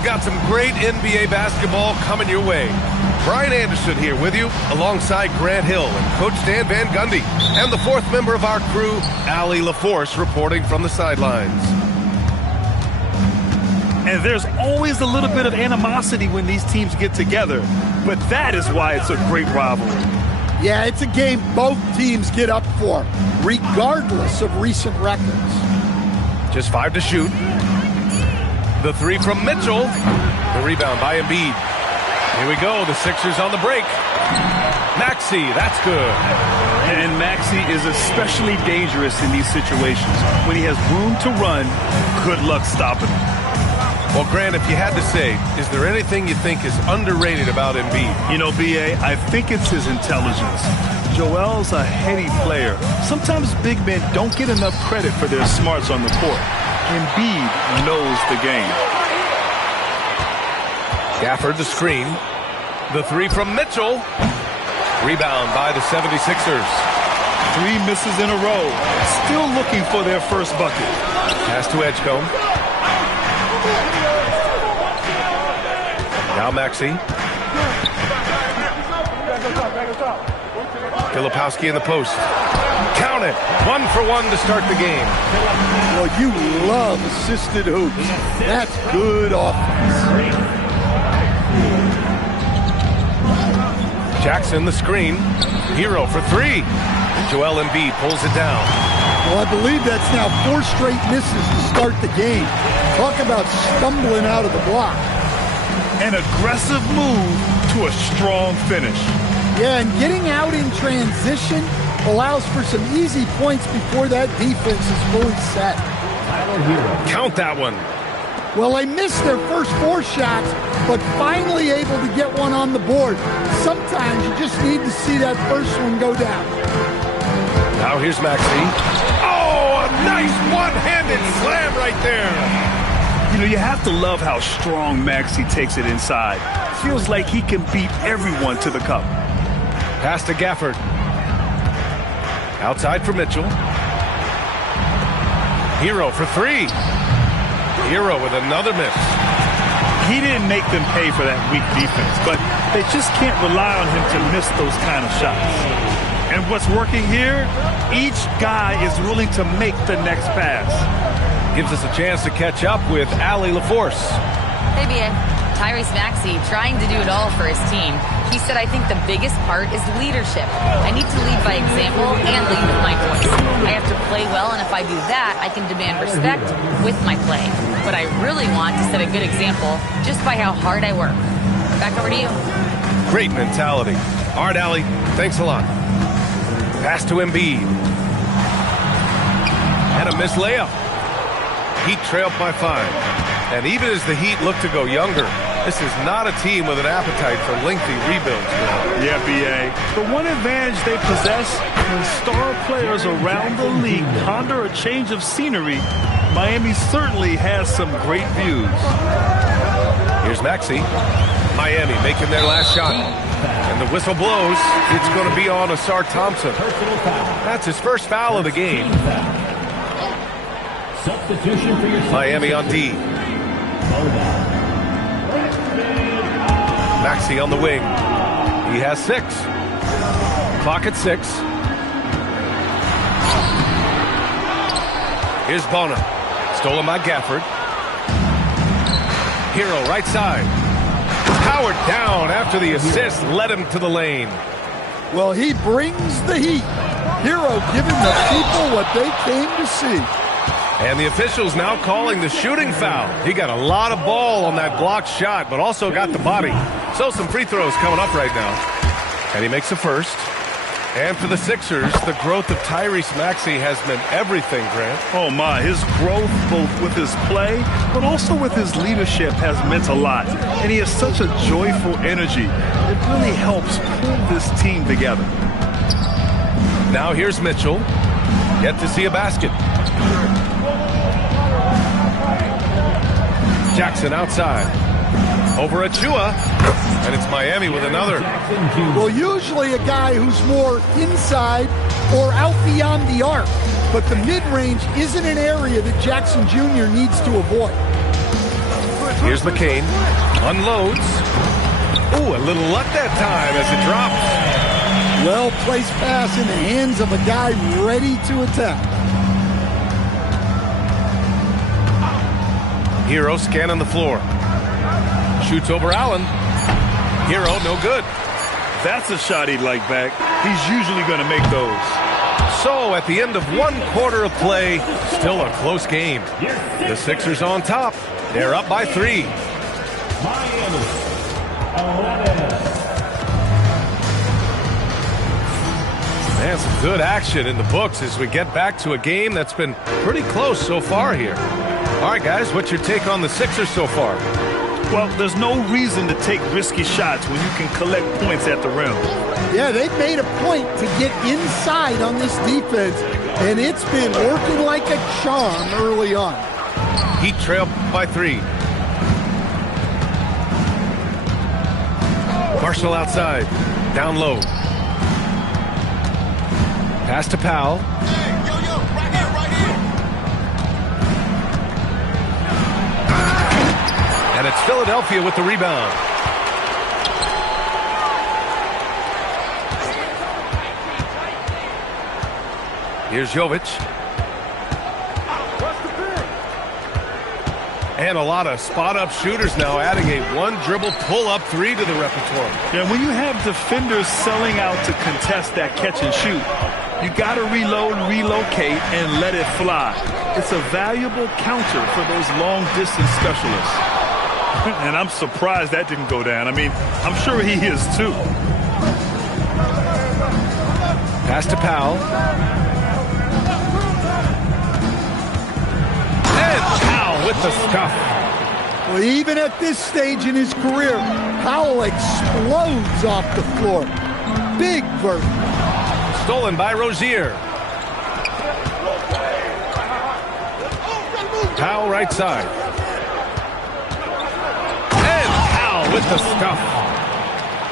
we've got some great NBA basketball coming your way. Brian Anderson here with you, alongside Grant Hill and Coach Dan Van Gundy, and the fourth member of our crew, Allie LaForce, reporting from the sidelines. And there's always a little bit of animosity when these teams get together, but that is why it's a great rivalry. Yeah, it's a game both teams get up for, regardless of recent records. Just 5 to shoot. The three from Mitchell. The rebound by Embiid. Here we go, the Sixers on the break. Maxey, that's good. And Maxey is especially dangerous in these situations. When he has room to run, good luck stopping him. Well, Grant, if you had to say, is there anything you think is underrated about Embiid? You know, B.A., I think it's his intelligence. Joel's a heady player. Sometimes big men don't get enough credit for their smarts on the court. Embiid knows the game. Gafford the screen. The three from Mitchell. Rebound by the 76ers. 3 misses in a row. Still looking for their first bucket. Pass to Edgecombe. Now Maxey. Filipowski in the post. Count it. 1 for 1 to start the game. Well, you love assisted hoops. That's good offense. Jackson the screen. Hero for 3. Joel Embiid pulls it down. Well, I believe that's now 4 straight misses to start the game. Talk about stumbling out of the block. An aggressive move to a strong finish. Yeah, and getting out in transition allows for some easy points before that defense is fully set. Count that one. Well, they missed their first 4 shots, but finally able to get one on the board. Sometimes you just need to see that first one go down. Now here's Maxey. Oh, a nice one-handed slam right there. You know, you have to love how strong Maxey takes it inside. Feels like he can beat everyone to the cup. Pass to Gafford. Outside for Mitchell. Hero for 3. Hero with another miss. He didn't make them pay for that weak defense, but they just can't rely on him to miss those kind of shots. And what's working here, each guy is willing to make the next pass. Gives us a chance to catch up with Allie LaForce. Hey, B.A. Tyrese Maxey trying to do it all for his team. He said, I think the biggest part is leadership. I need to lead by example and lead with my voice. I have to play well, and if I do that, I can demand respect with my play. But I really want to set a good example just by how hard I work. Back over to you. Great mentality. All right, Allie, thanks a lot. Pass to Embiid. And a missed layup. Heat trailed by 5. And even as the Heat look to go younger, this is not a team with an appetite for lengthy rebuilds. Yeah, B.A. The one advantage they possess, when star players around the league ponder a change of scenery, Miami certainly has some great views. Here's Maxey. Miami making their last shot. And the whistle blows. It's going to be on Asar Thompson. That's his first foul of the game. Miami on D. Maxey on the wing. He has 6. Clock at 6. Here's Bona. Stolen by Gafford. Hero right side. Powered down after the assist led him to the lane. Well, he brings the heat. Hero giving the people what they came to see. And the officials now calling the shooting foul. He got a lot of ball on that blocked shot, but also got the body. So some free throws coming up right now. And he makes the first. And for the Sixers, the growth of Tyrese Maxey has meant everything, Grant. Oh, my. His growth, both with his play, but also with his leadership, has meant a lot. And he has such a joyful energy. It really helps pull this team together. Now here's Mitchell. Yet to see a basket. Jackson outside. Over Achua. And it's Miami with another. Well, usually a guy who's more inside or out beyond the arc. But the mid-range isn't an area that Jackson Jr. needs to avoid. Good Here's McCain. Unloads. Ooh, a little luck that time as it drops. Well-placed pass in the hands of a guy ready to attack. Hero scanning the floor. Shoots over Allen. Hero, no good. That's a shot he'd like back. He's usually going to make those. So at the end of 1 quarter of play, still a close game. The Sixers on top. They're up by 3. Man, some good action in the books as we get back to a game that's been pretty close so far here. All right, guys, what's your take on the Sixers so far? Well, there's no reason to take risky shots when you can collect points at the rim. Yeah, they've made a point to get inside on this defense, and it's been working like a charm early on. Heat trail by 3. Marshall outside. Down low. Pass to Powell. And it's Philadelphia with the rebound. Here's Jovic. And a lot of spot-up shooters now, adding a one-dribble pull-up 3 to the repertoire. Yeah, when you have defenders selling out to contest that catch and shoot, you got to reload, relocate, and let it fly. It's a valuable counter for those long-distance specialists. And I'm surprised that didn't go down. I mean, I'm sure he is too. Pass to Powell. And Powell with the stuff. Well, even at this stage in his career, Powell explodes off the floor. Big vertical. Stolen by Rozier. Powell right side. And Powell with the stuff.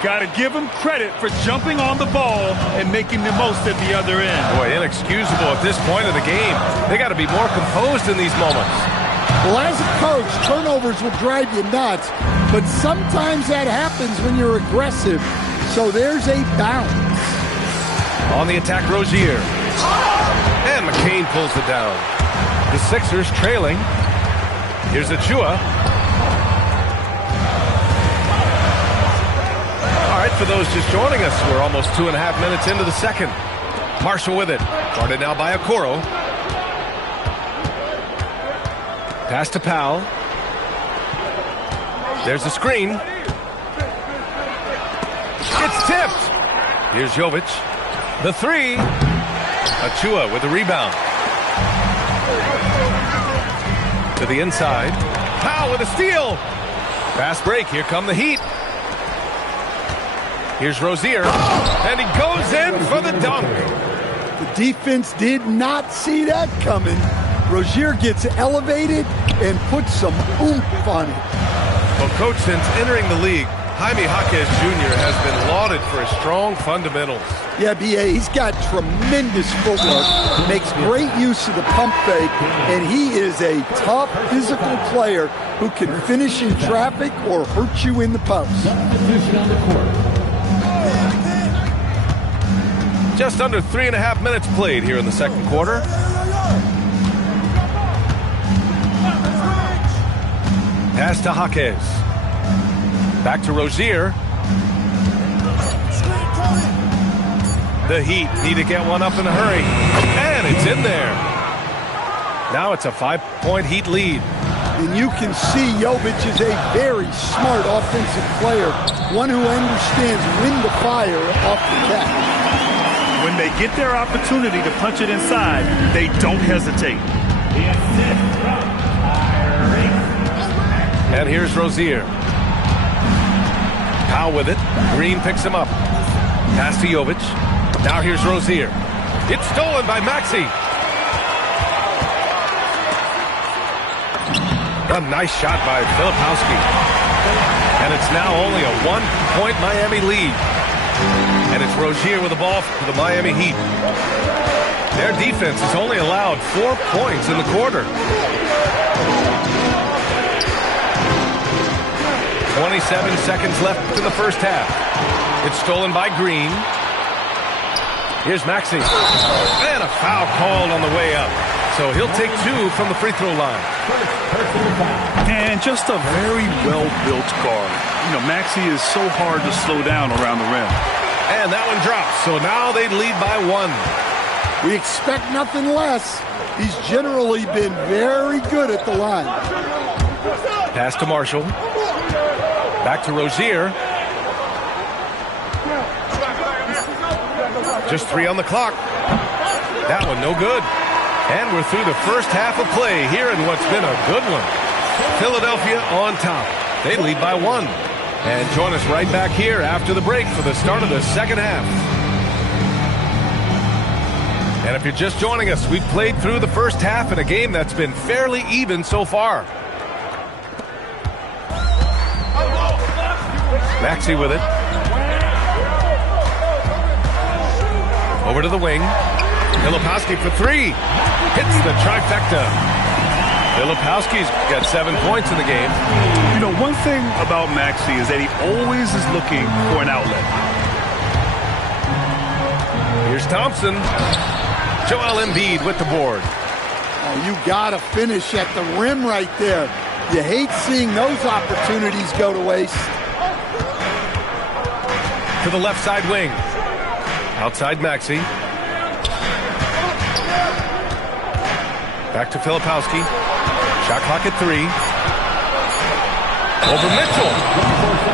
Got to give him credit for jumping on the ball and making the most at the other end. Boy, inexcusable at this point of the game. They got to be more composed in these moments. Well, as a coach, turnovers will drive you nuts, but sometimes that happens when you're aggressive. So there's a balance. On the attack, Rozier. And McCain pulls it down. The Sixers trailing. Here's Achua. All right, for those just joining us, we're almost 2.5 minutes into the second. Marshall with it. Guarded now by Okoro. Pass to Powell. There's a screen. It's tipped. Here's Jovic. The 3. Achua with the rebound. To the inside. Powell with a steal. Fast break. Here come the Heat. Here's Rozier. And he goes in for the dunk. The defense did not see that coming. Rozier gets elevated and puts some oomph on it. Well, Coach, since entering the league, Jaime Jaquez Jr. has been lauded for his strong fundamentals. Yeah, B.A., he's got tremendous footwork, makes great use of the pump fake, and he is a tough physical player who can finish in traffic or hurt you in the post. Just under 3.5 minutes played here in the second quarter. Pass to Jaquez. Back to Rozier. The Heat need to get one up in a hurry. And it's in there. Now it's a 5-point Heat lead. And you can see Jovic is a very smart offensive player, one who understands when to fire off the catch. When they get their opportunity to punch it inside, they don't hesitate. And here's Rozier. Powell with it. Green picks him up. Pass to Jovic. Now here's Rozier. It's stolen by Maxey. A nice shot by Filipowski. And it's now only a 1-point Miami lead. And it's Rozier with the ball for the Miami Heat. Their defense has only allowed 4 points in the quarter. 27 seconds left in the first half. It's stolen by Green. Here's Maxey. And a foul called on the way up. So he'll take 2 from the free throw line. And just a very well-built guard. You know, Maxey is so hard to slow down around the rim. And that one drops. So now they lead by 1. We expect nothing less. He's generally been very good at the line. Pass to Marshall. Back to Rozier. Just 3 on the clock. That one no good. And we're through the first half of play here in what's been a good one. Philadelphia on top. They lead by 1. And join us right back here after the break for the start of the second half. And if you're just joining us, we've played through the first half in a game that's been fairly even so far. Maxey with it. Over to the wing. Filipowski for 3. Hits the trifecta. Filipowski's got 7 points in the game. You know, one thing about Maxey is that he always is looking for an outlet. Here's Thompson. Joel Embiid with the board. Oh, you got to finish at the rim right there. You hate seeing those opportunities go to waste. To the left side wing. Outside Maxey. Back to Filipowski. Shot clock at 3. Over Mitchell.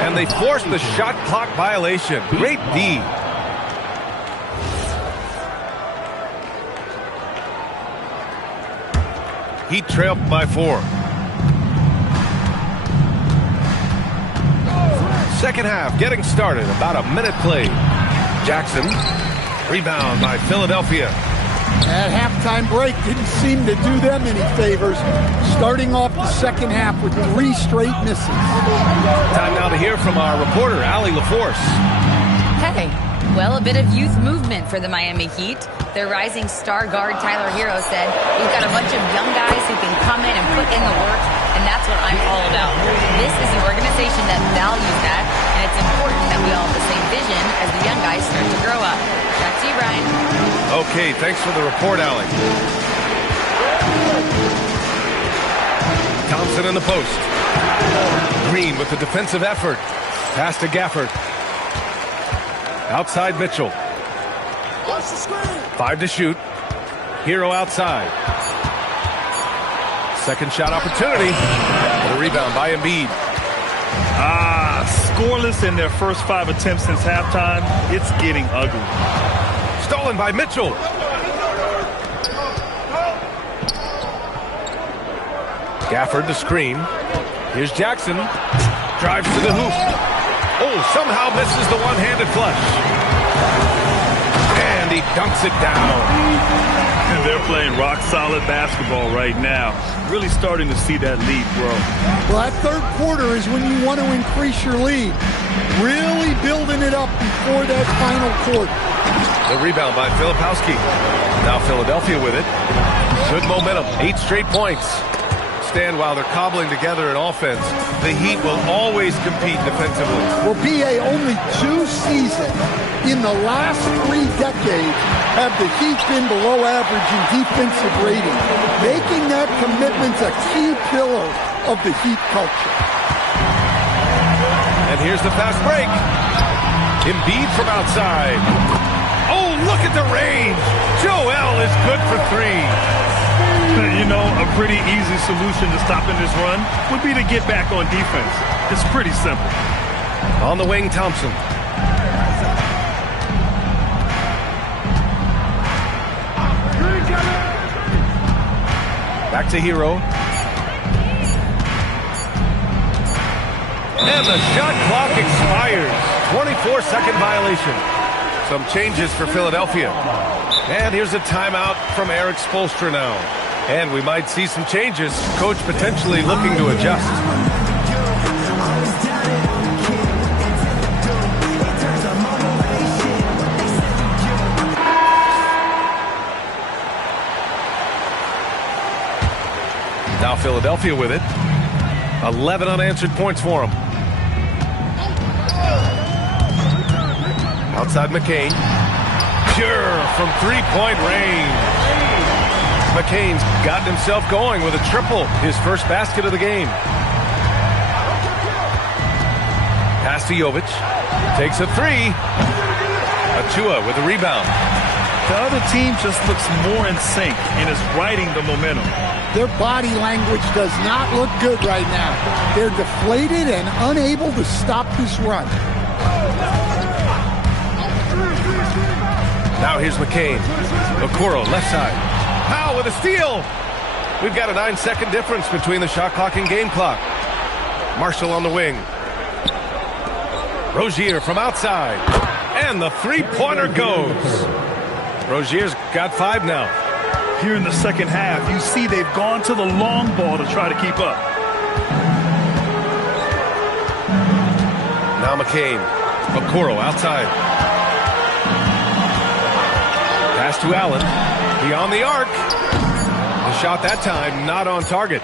And they forced the shot clock violation. Great D. Heat trailed by 4. Second half getting started. About a minute played. Jackson. Rebound by Philadelphia. That halftime break didn't seem to do them any favors. Starting off the second half with 3 straight misses. Time now to hear from our reporter, Allie LaForce. Hey, well, a bit of youth movement for the Miami Heat. Their rising star guard, Tyler Hero, said, "We've got a bunch of young guys who can come in and put in the work, and that's what I'm all about. This is an organization that values that, and it's important that we all have the same vision as the young guys start to grow up." Back to you, Brian. Okay, thanks for the report, Allie. Thompson in the post. Green with the defensive effort. Pass to Gafford. Outside Mitchell. 5 to shoot. Hero outside. Second shot opportunity. The rebound by Embiid. Scoreless in their first 5 attempts since halftime. It's getting ugly. Stolen by Mitchell. Gafford the screen. Here's Jackson. Drives to the hoop. Oh, somehow misses the one-handed flush. And he dunks it down. And they're playing rock-solid basketball right now. Really starting to see that lead grow. Well, that third quarter is when you want to increase your lead. Really building it up before that final quarter. The rebound by Filipowski. Now Philadelphia with it. Good momentum. 8 straight points. Stand while they're cobbling together an offense. The Heat will always compete defensively. Well, BA, only 2 seasons in the last 3 decades have the Heat been below average in defensive rating, making that commitment a key pillar of the Heat culture. And here's the fast break. Embiid from outside. Oh, look at the range. Joel is good for 3. You know, a pretty easy solution to stopping this run would be to get back on defense. It's pretty simple. On the wing, Thompson. Back to Hero. And the shot clock expires. 24-second violation. Some changes for Philadelphia. And here's a timeout from Eric Spoelstra now. And we might see some changes. Coach potentially looking to adjust. Now Philadelphia with it. 11 unanswered points for them. Outside McCain. Pure from three-point range. McCain's gotten himself going with a triple, his first basket of the game. Pass to Jovic. Takes a three. Achua with a rebound. The other team just looks more in sync and is riding the momentum. Their body language does not look good right now. They're deflated and unable to stop this run. Now here's McCain. Okoro, left side. Powell with a steal. We've got a 9-second difference between the shot clock and game clock. Marshall on the wing. Rozier from outside. And the three-pointer goes. Rozier's got 5 now. Here in the second half, you see they've gone to the long ball to try to keep up. Now McCain. Okoro outside. Pass to Allen. Beyond the arc. The shot that time not on target.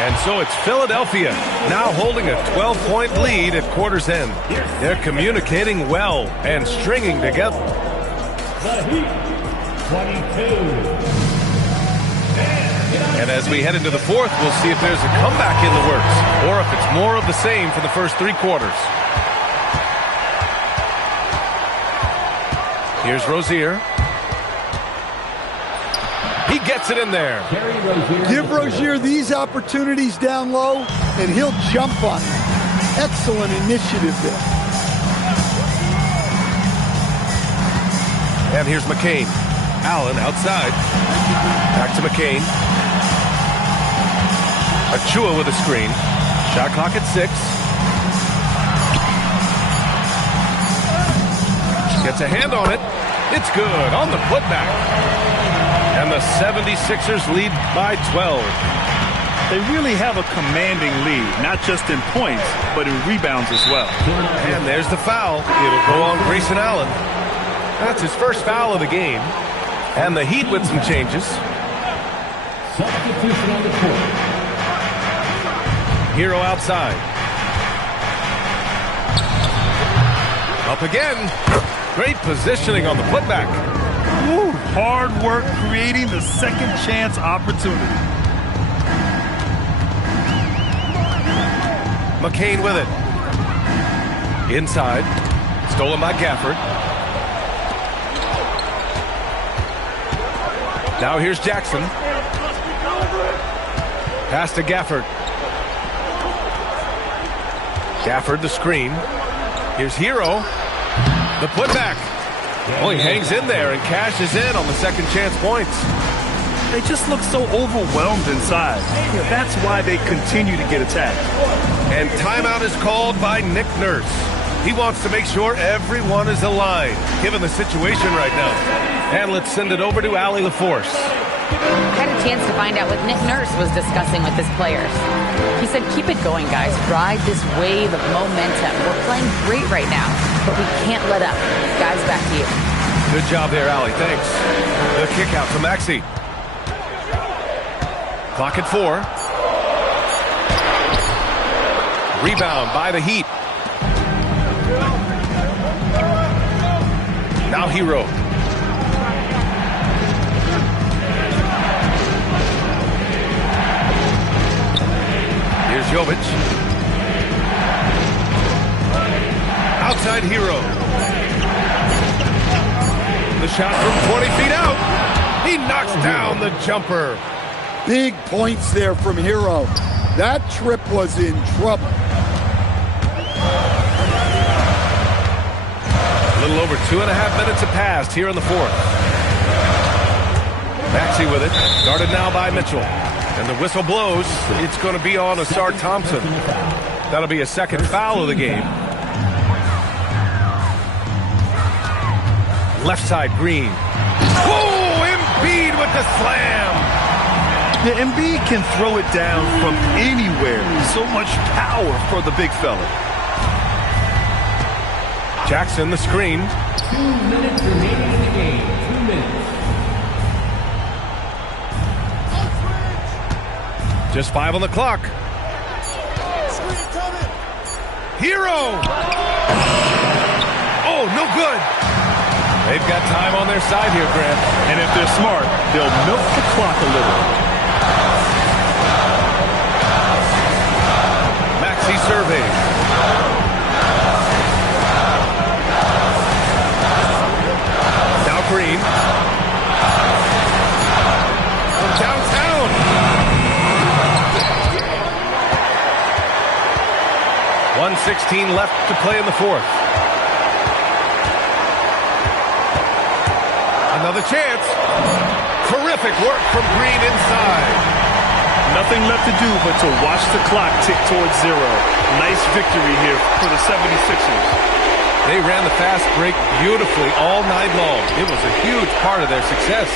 And so it's Philadelphia now holding a 12-point lead at quarter's end. They're communicating well and stringing together. The Heat, 22. And as we head into the fourth, we'll see if there's a comeback in the works or if it's more of the same for the first 3 quarters. Here's Rozier. He gets it in there. Give Rozier these opportunities down low, and he'll jump on them. Excellent initiative there. And here's McCain. Allen outside. Back to McCain. Achua with a screen. Shot clock at 6. Gets a hand on it. It's good on the putback. And the 76ers lead by 12. They really have a commanding lead, not just in points, but in rebounds as well. And there's the foul. It'll go on Grayson Allen. That's his first foul of the game. And the Heat with some changes. Substitution on the court. Hero outside. Up again. Great positioning on the putback. Woo, hard work creating the second chance opportunity. McCain with it. Inside. Stolen by Gafford. Now here's Jackson. Pass to Gafford. Gafford the screen. Here's Hero. The putback. Oh, he hangs in there and cashes in on the second chance points. They just look so overwhelmed inside. Yeah, that's why they continue to get attacked. And timeout is called by Nick Nurse. He wants to make sure everyone is aligned, given the situation right now. And let's send it over to Allie LaForce. Had a chance to find out what Nick Nurse was discussing with his players. He said, keep it going, guys. Ride this wave of momentum. We're playing great right now, but we can't let up. Guys, back to you. Good job there, Allie. Thanks. The kick out to Maxey. Clock at 4. Rebound by the Heat. Now Hero. Here's Jovic. Outside Hero. The shot from 20 feet out. He knocks down the jumper. Big points there from Hero. That trip was in trouble. A little over 2.5 minutes have passed here in the fourth. Maxey with it. Guarded now by Mitchell. And the whistle blows. It's going to be on Asar Thompson. That'll be a second foul of the game. Left side, Green. Whoa! Embiid with the slam. Yeah, Embiid can throw it down from anywhere. So much power for the big fella. Jackson, the screen. 2 minutes remaining in the game. 2 minutes. Just 5 on the clock. Hero! Oh, no good. They've got time on their side here, Grant. And if they're smart, they'll milk the clock a little. Maxey surveys. Now Green. From downtown. .116 left to play in the fourth. Another chance. Terrific work from Green inside. Nothing left to do but to watch the clock tick towards zero. Nice victory here for the 76ers. They ran the fast break beautifully all night long. It was a huge part of their success.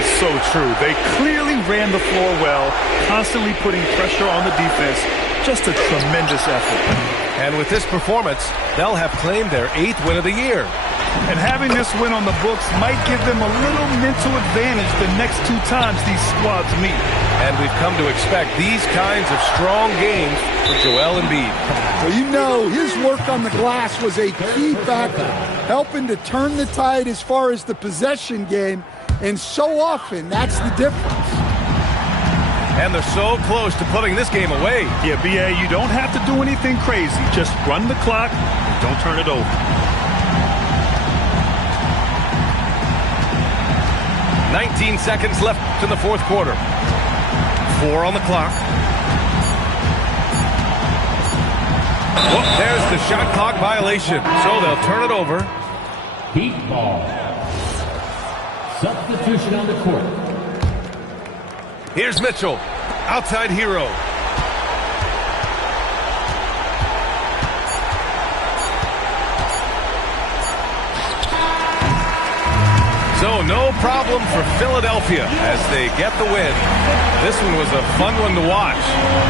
It's so true. They clearly ran the floor well, constantly putting pressure on the defense. Just a tremendous effort. And with this performance, they'll have claimed their 8th win of the year. And having this win on the books might give them a little mental advantage the next 2 times these squads meet. And we've come to expect these kinds of strong games from Joel Embiid. Well, you know, his work on the glass was a key factor, helping to turn the tide as far as the possession game, and so often that's the difference. And they're so close to putting this game away. Yeah, B.A., you don't have to do anything crazy. Just run the clock and don't turn it over. 19 seconds left in the fourth quarter. 4 on the clock. Oh, there's the shot clock violation. So they'll turn it over. Heat ball. Substitution on the court. Here's Mitchell. Outside Hero. So no problem for Philadelphia as they get the win. This one was a fun one to watch.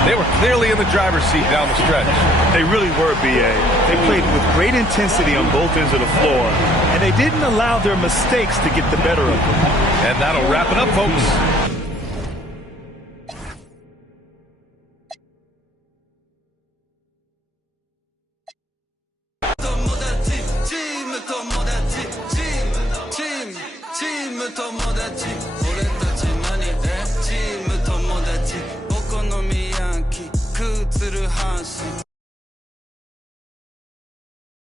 They were clearly in the driver's seat down the stretch. They really were, B.A. They played with great intensity on both ends of the floor, and they didn't allow their mistakes to get the better of them. And that'll wrap it up, folks. team